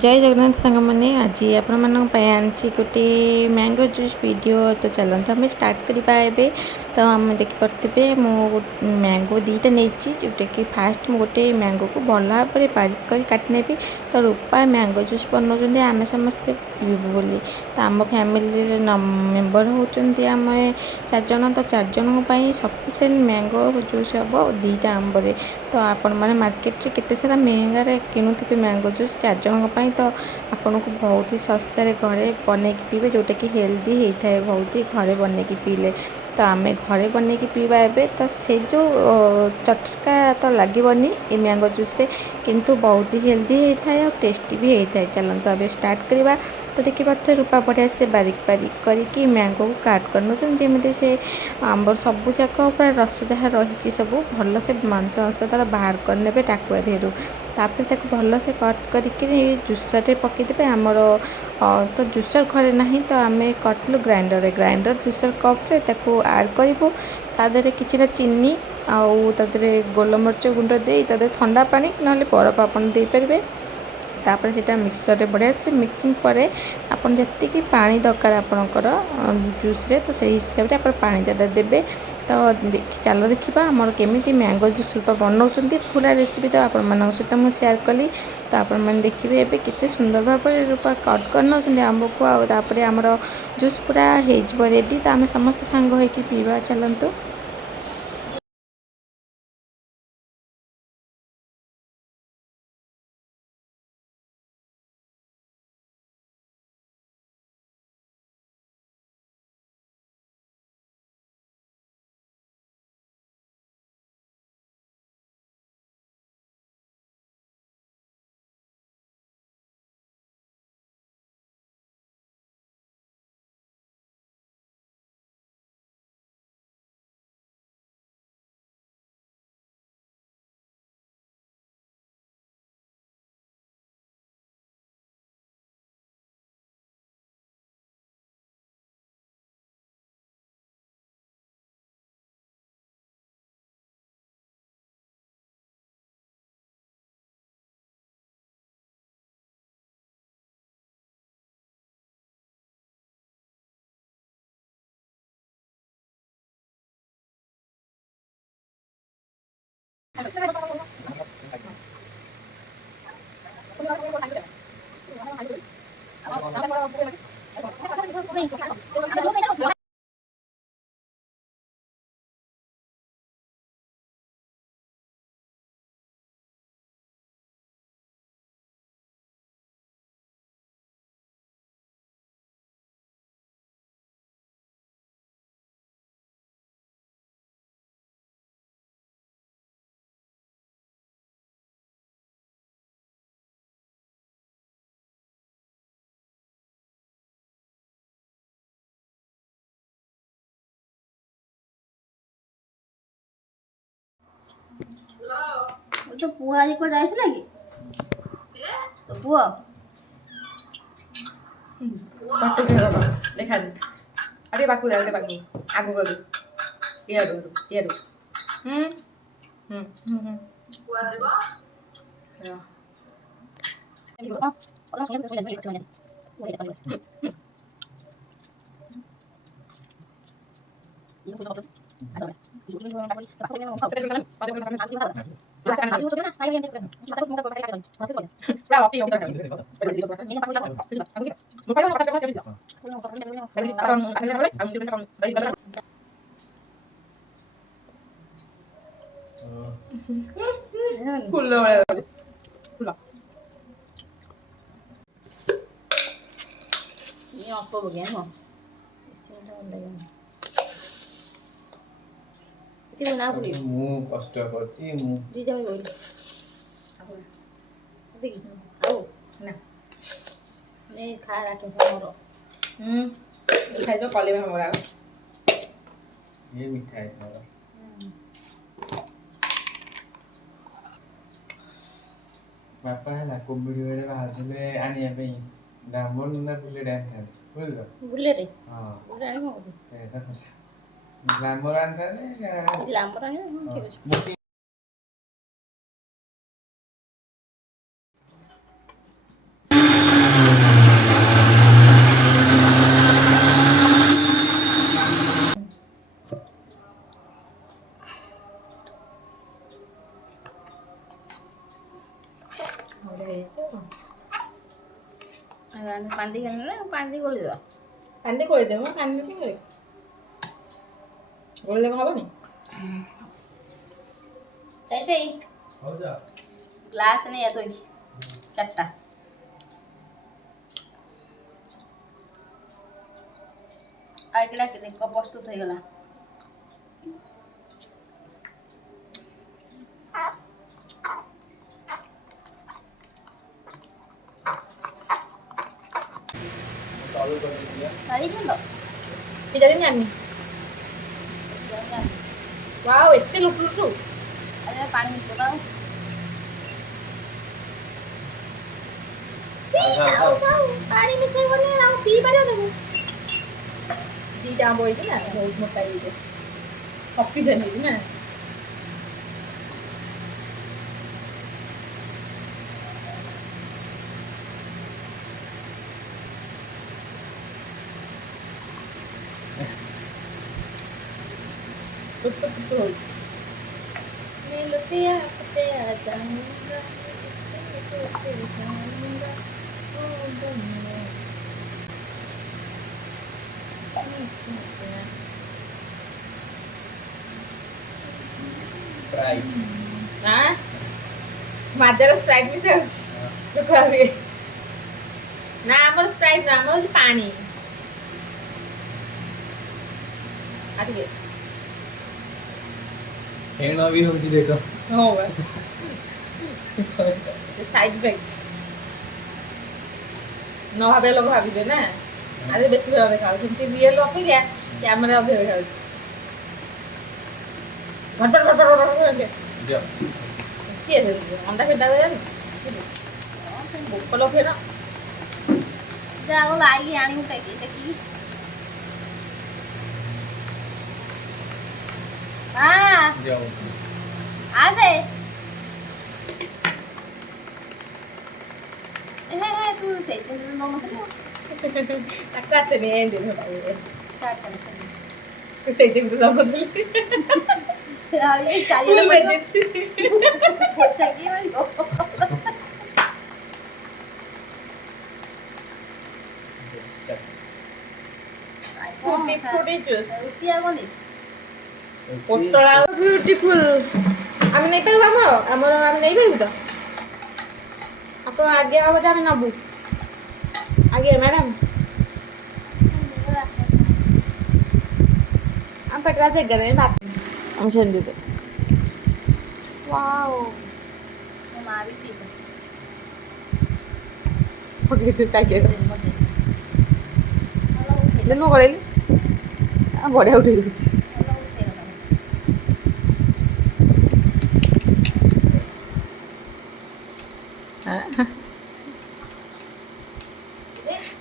जय जगन्नाथ सांग मैंने आज आपण गोटे मैंगो जूस वीडियो तो चलते आम स्टार्ट करवा एवं तो आम देखिपे मु मैंगो दीटा नहीं जोटा कि फास्ट गोटे मैंगो को भल भाव में बारीक कर काटने तो रूपा मैंगो जूस बनाऊँ आम समस्ते पीबू बोली तो आम फैमिली मेम्बर होती आम 4 जन तो 4 जन सफिसीयंट मैंगो जूस हम दीटा आंबे तो आपण मैंने मार्केट रे केते सारा महंगार किणुवे मैंगो जूस 4 जन तो आपन को बहुत ही सस्तार घरे बन पीबे जोटा कि हेल्दी होता है बहुत ही घरे बन पीले तो आम घरे बन पीवा एवं तो से जो चटका तो लगभग ये मैंगो जूस रे किंतु बहुत ही हेल्दी होता है और टेस्टी भी होता है। चलते अब स्टार्ट करवा तो देखी पारे रूपा बढ़िया से बारीक बारीक करके मैंगो को काट कर जमी से आंबर सबू जाक पूरा रस जहाँ रही सब भल से मांस अंश तार बाहर करने टाकुआ देहरु तापर तक भल से कट करके जूसर पकईदे आमर तो जूसर घरे ना तो आम करूँ ग्राइंडर जूसर कप्रे आड करूँ तादे कि चीनी आउ तादे गोलमरीच गुंड दे ठंडा पानी ना बरफ आपन दे पारे तापर से मिक्सर बढ़िया से मिक्सिंग पर आपन जी पानी दरकार आपणकर जूस रे तो सही हिसाब से आप पानी देवे तो चलो देखा आमर केमी मैंगो जूस रूपा बनाऊँ पूरा रेसिपी तो आपण सहित मुझे सेयार कली तो आपण मैंने देखिए एवं केते सुंदर भाव में रूपा कट कर आंब को आपर आमर जूस पूरा हो रेडी तो आम समस्त सांग होकर पीवा चलतु। तो पुआ आज को जाइथिला कि तो पुआ बाटो के बाबा देखा दे अरे बाकू दे अरे बाकू आगो गो ये दो पुआ देबो ये आपको हो गया ना इसमें डाल देगा किती बना पुरी ମୁଁ କଷ୍ଟ କରିଛି ମୁଁ दी जाओ बोल देखी आओ ना नहीं खा रखे समोरो खाई दो कले में हमरा ये ମିଠା ହେଇଥିଲା ବାପା ହେଲା କୋଭିଡ ବେଳେ ବାହାରିଥିଲେ ଆଣିବା ପାଇଁ ଗ୍ରାମର ନା ବୁଲେଟ ଆଣିଥାନ୍ତି ବୁଝିଲ बुलेट ହଁ बुलेट आनी हो ସେଇଟା ଗ୍ରାମର ଆଣିଥାନ୍ତି लांबर आनी ठीक ଅଛି ମୁଁ ପାଣି ଦେଇକି ଆଣିଲେ ନା ପାଣି ଦେଇ ଗୋଳିଦେବା। ପାଣି ଦେଇ ଗୋଳେଇ ଦେବ ପାଣି ଦେଇ ଗୋଳେଇ ଦେଲେ ହବନି। ଚାଇ ଗ୍ଲାସ୍ ନେଇ ଆସ 4ଟା। ଆଇକିଡ଼ା ଦେଖ ପ୍ରସ୍ତୁତ ହେଇଗଲା। ଖାଇଛନ୍ତି ପିଜା ଦିନ ଜାଣିନି। ୱାଓ ଏତେ ଲୁଟୁ ଲୁଟୁ। ପାଣି ମିଶେଇବା। ପାଣି ମିଶେଇବନି ଆଉ ପିଇ ପାରିବ ତାକୁ। ଦିଟା ଆମ୍ବ ହେଇଛି ନା ବହୁତ ମୋଟା ହେଇଯିବ। ସଫିସିଏଣ୍ଟ ହେଇଛି ନା। लुट हଉଛି मैं लुटिया पटिया जाऊंगा इसके लुटे जाऊंगा ओ दुनिया Right. हां मादर स्प्राइट मिसे ଅଛି ଦେଖ ଆବେ ନା ଆମର ସ୍ପ୍ରାଇଟ୍ ନା ଆମର ହଉଛି ପାଣି आ ଟିକେ हेण भी होती देखो हो बा साइड इफेक्ट न भाबे लोग भाबिबे ना आरे बेसी भाबे देखाउ किंतु रियल अपेक्षा कैमरा अबे देखाउ भटपट भटपट भटपट जा के अंडा फेटा दे बोकलो फेरा जाओ लागी आनी उठाई देखी। हाँ जाओ आ से तू से तू नो मत अक्का से नहीं दे भाई स्टार्ट कर सेटिंग तो सब बदल यार ये चाहिए फुल बजट चाहिए भाई फ्रूटी फ्रूटी जूस रुकिया कोनी पोटला ब्यूटीफुल आमे नहीं पारु हमर आमे नहीं पारु तो अपन आगे हम जा नबु आगे मैडम हम पटरा से गए बात हम सेंदू दे वाओ मां भी ठीक है ओके तो चाहिए देनो गलेली बढ़िया उठे गई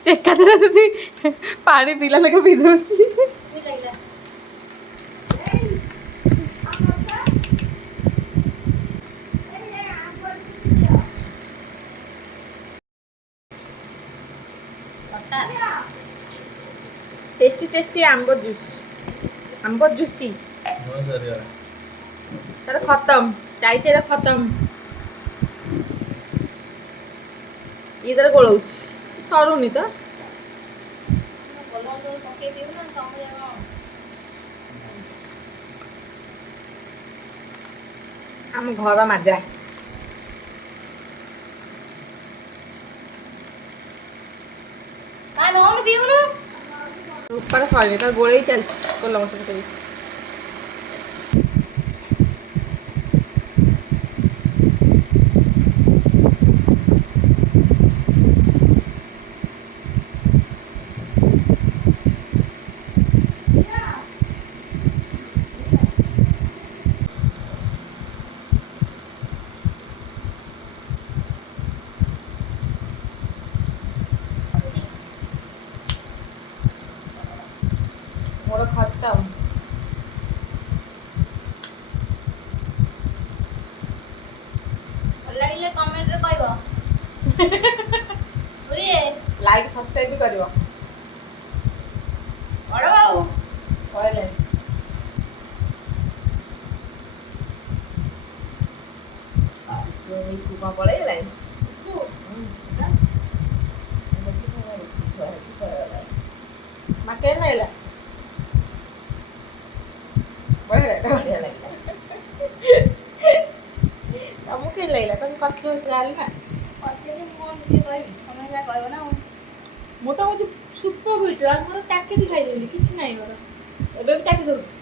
से एकादरा जदि पानी पीला लगे पी दउची टेस्टी टेस्टी आंबो जूसी बहुत सारे तर खत्म चाहिए खत्म इधर गोलौछ सरुनी तो आम घर माजा ऊपर सॉरी का गोले ही चल को लौट सकते मोर खत्म लगिले कमेंट रे कहबो ओरे लाइक सब्सक्राइब भी करियो बड़ बाबू कहले जो ही कुमा पड़े लाई କେ ନାଇଲା ବଢିଆ ଲାଗିଲା ବଢିଆ ଲାଗିଲା। ତମକୁ କେମିତି ଲାଗିଲା ତମେ କରିଥିଲ ଯାହେଲେ ନା କରିଥିଲି ମୁଁ କଣ ନିଜେ କହିବି ତମେ ଯାହା କହିବ ନା ଆଉ। ମୁଁ ତ କହୁଛି ସୁପର ଭିଡ଼ିଓ ଆଉ ମୋର ଚାଟିକି ଖାଇଦେଲି କିଛି ନାହିଁ ମୋର ଏବେ ବି ଚାଟି ଦଉଛି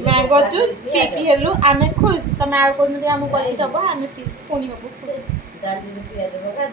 ମ୍ୟାଙ୍ଗୋ ଜୁସ୍ ପିଇକି ହେଲୁ ଆମେ ଖୁସି ତମେ ଆଉ କୋଉଦିନ ଟିକେ ଆମକୁ କରିକି ଦବ ଆମେ ପିଇ ପୁଣି ହବୁ ଖୁସି ଡାଲିରେ ପିଆଜ ପକା